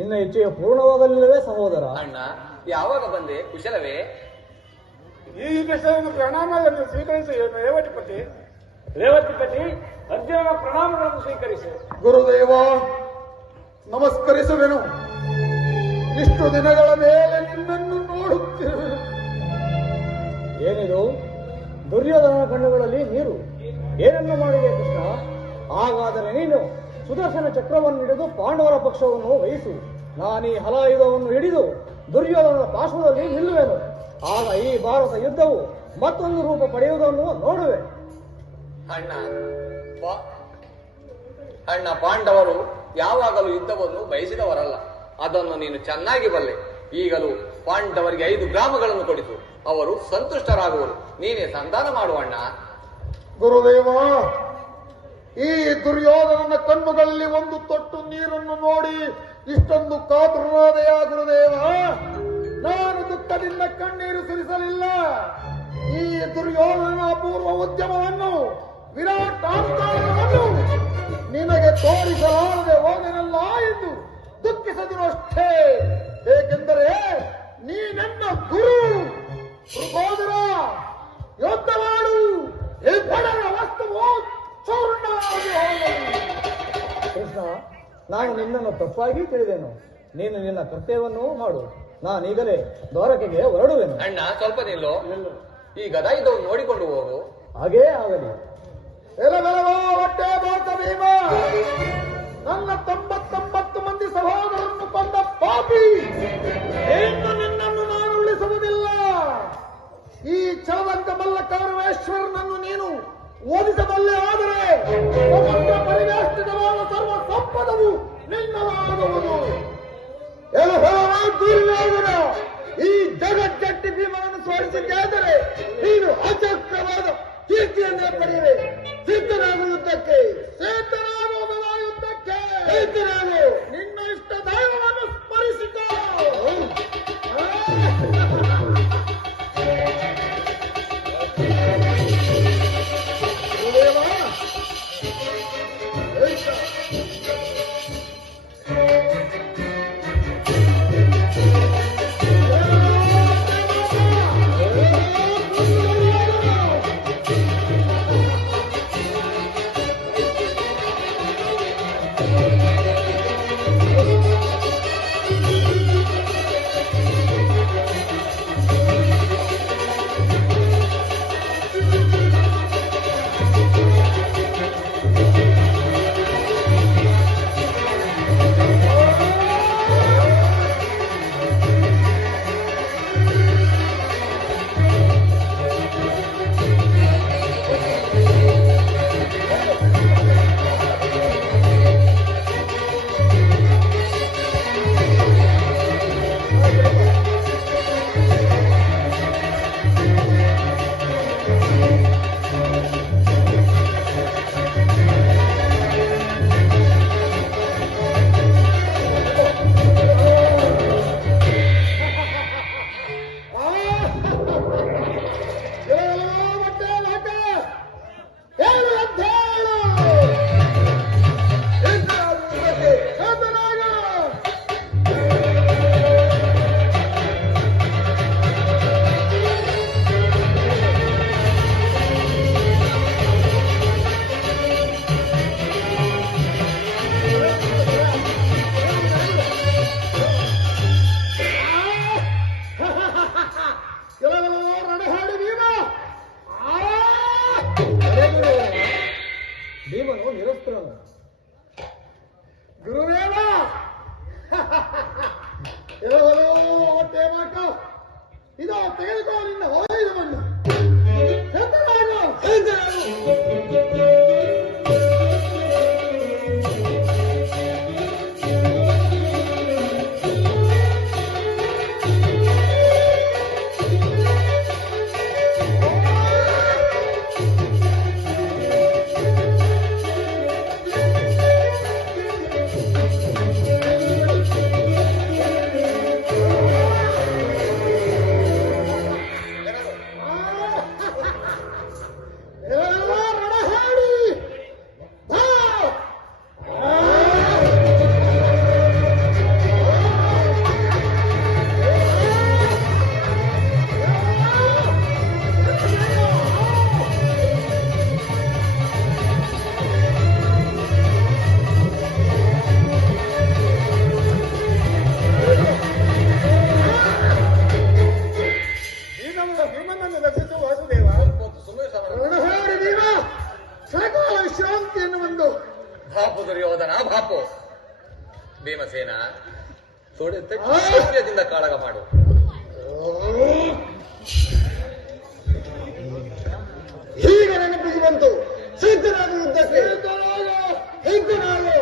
ನಿನ್ನ ಇಚ್ಛೆಯ ಪೂರ್ಣವಾಗಲಿಲ್ಲವೇ ಸಹೋದರ? ಅಣ್ಣ, ಯಾವಾಗ ಬಂದೆ? ಕುಶಲವೇ? ಈ ದಶವನ್ನು ಪ್ರಣಾಮಗಳನ್ನು ಸ್ವೀಕರಿಸಿ ರೇವತಿಪತಿ. ರೇವತಿಪತಿ, ಅರ್ಜುನನ ಪ್ರಣಾಮಗಳನ್ನು ಸ್ವೀಕರಿಸಿ. ಗುರುದೇವ, ನಮಸ್ಕರಿಸುವೆನು. ಇಷ್ಟು ದಿನಗಳ ಮೇಲೆ ನಿನ್ನನ್ನು ನೋಡುತ್ತಿರುವೆನು. ಏನಿದು? ದುರ್ಯೋಧನ ಕಣ್ಣುಗಳಲ್ಲಿ ನೀರು. ಏನನ್ನು ಮಾಡಿದೆ ಕೃಷ್ಣ? ಹಾಗಾದರೆ ನೀನು ಸುದರ್ಶನ ಚಕ್ರವನ್ನು ಹಿಡಿದು ಪಾಂಡವರ ಪಕ್ಷವನ್ನು ವಹಿಸು. ನಾನೀ ಹಲಾಯುಧವನ್ನು ಹಿಡಿದು ದುರ್ಯೋಧನದ ಪಾರ್ಶ್ವದಲ್ಲಿ ನಿಲ್ಲುವೆನು. ಆಗ ಈ ಭಾರತ ಯುದ್ಧವು ಮತ್ತೊಂದು ರೂಪ ಪಡೆಯುವುದನ್ನು ನೋಡುವೆ. ಅಣ್ಣ, ಪಾಂಡವರು ಯಾವಾಗಲೂ ಯುದ್ಧವನ್ನು ಬಯಸಿದವರಲ್ಲ. ಅದನ್ನು ನೀನು ಚೆನ್ನಾಗಿ ಬಲ್ಲೆ. ಈಗಲೂ ಪಾಂಡವರಿಗೆ 5 ಗ್ರಾಮಗಳನ್ನು ಕೊಡಿಸು. ಅವರು ಸಂತುಷ್ಟರಾಗುವರು. ನೀನೇ ಸಂಧಾನ ಮಾಡುವಣ್ಣ. ಗುರುದೇವ, ಈ ದುರ್ಯೋಧನನ ಕಣ್ಣುಗಳಲ್ಲಿ ಒಂದು ತೊಟ್ಟು ನೀರನ್ನು ನೋಡಿ ಇಷ್ಟೊಂದು ಕಾತುರನಾದೆಯಾ ಗುರುದೇವ? ನಾನು ದುಃಖದಿಂದ ಕಣ್ಣೀರು ಸುರಿಸಲಿಲ್ಲ. ಈ ದುರ್ಯೋಧನನ ಅಪೂರ್ವ ಉದ್ಯಮವನ್ನು, ವಿರಾಟಾಂತರವನ್ನು ನಿನಗೆ ತೋರಿಸಲಾರದೆ ಹೋದನಲ್ಲ ಎಂದು ದುಃಖಿಸದಿರು ಅಷ್ಟೇ. ಏಕೆಂದರೆ ನೀನೆನ್ನ ಗುರು. ಸಹೋದರ, ಯುದ್ಧ ಮಾಡು. ಹೆಬ್ಬಡರ ವಸ್ತುವು ಚೂರ್ಣವಾಗಿ ಹೋಗಲಿ. ಕೃಷ್ಣ, ನಾನು ನಿನ್ನನ್ನು ತಪ್ಪಾಗಿ ತಿಳಿದೆನು. ನೀನು ನಿನ್ನ ಕರ್ತವ್ಯವನ್ನು ಮಾಡು. ನಾನೀಗಲೇ ದ್ವಾರಕೆಗೆ ಹೊರಡುವೆನು. ಅಣ್ಣ, ಸ್ವಲ್ಪ ನಿಲ್ಲು. ಈ ಗದಾಯುಧವನ್ನು ನೋಡಿಕೊಂಡು ಹೋಗು. ಹಾಗೇ ಆಗಲಿ. ಎಲವೆಲವೋ ಹೊಟ್ಟೆ ಬಾತ ಭೀಮ, ನನ್ನ 99 ಮಂದಿ ಸಹೋದರನ್ನು ಕೊಂದ ಪಾಪಿ, ಇನ್ನು ನಿನ್ನನ್ನು ನಾನು ಉಳಿಸುವುದಿಲ್ಲ. ಈ ಚಲದಂಕ ಮಲ್ಲ ಕೌರವೇಶ್ವರನನ್ನು ನೀನು ಓದಿಸಬಲ್ಲೆ. ಆದರೆ ಸಮುದ್ರ ಪರಿವೇಷ್ಟಿತವಾದ ಸರ್ವ ಸಂಪದವು ನಿನ್ನದಾಗುವುದು. ದುರ್ಯೋಧನ, ಈ ಜಗಜ್ಜಟ್ಟಿ ಭೀಮನನ್ನು ಸೋಲಿಸಿದ್ದಾದರೆ ನೀನು ಅಚಕ್ರವಾದ ಕೀರ್ತಿಯನ್ನೇ ಪಡೆಯುವೆ. ಸಿದ್ಧನಾಗು ಯುದ್ಧಕ್ಕೆ, ಸಿದ್ಧನಾಗುವ ಯುದ್ಧಕ್ಕೆ ಸಿದ್ಧನಾಗು. ನಿನ್ನ ಇಷ್ಟ ದೈವವನ್ನು ಸ್ಮರಿಸಿಕೋ. ಭೀಮನು ನಿರಸ್ತ್ರನು. ಗುರುದೇವ, ಎಲ್ಲವೂ ಹೊಟ್ಟೆ ಮಾಟ. ಇದು ತೆಗೆದುಕೋ ನಿನ್ನ ಹೋಯ್ದವನ್ನು. ಸಿದ್ಧನಾಗು, ಸಿದ್ಧನಾಗು. ರಣಹಾಡಿ ಬೀಳದಂತೆ ಶೌರ್ಯದಿಂದ ಕಾಳಗ ಮಾಡು. ಈಗ ನೆನಪಿಗೆ ಬಂತು. ಸಿದ್ಧನಾದ ಯುದ್ಧಕ್ಕೆ ಸಿದ್ಧನಾಗು.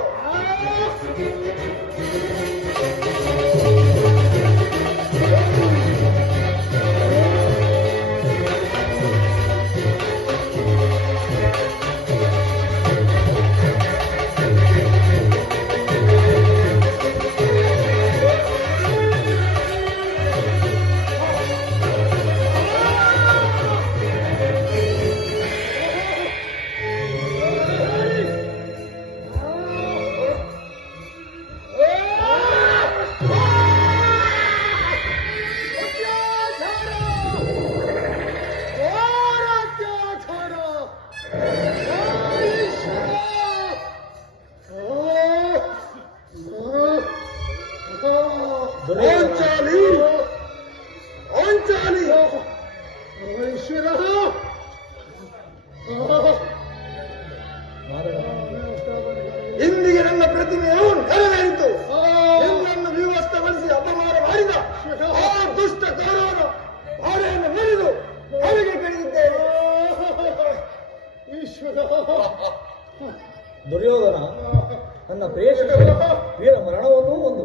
ಇಂದಿಗೆ ನನ್ನ ಪ್ರತಿಮೆಯು ನೆರವೇರಿತು. ನಿನ್ನನ್ನು ವ್ಯವಸ್ಥೆಗೊಳಿಸಿ ಅಪಮಾನ ಮಾಡಿದ ಆ ದುಷ್ಟ ಕೌರವನ ಭಾರೆಯನ್ನು ಮುರಿದು ಅವರಿಗೆ ಕಳೆದಿದ್ದೇನೆ. ಈಶ್ವರ. ದುರ್ಯೋಧನ ನನ್ನ ಪ್ರೇಷಕ ವೀರ ಮರಣವನ್ನೂ ಒಂದು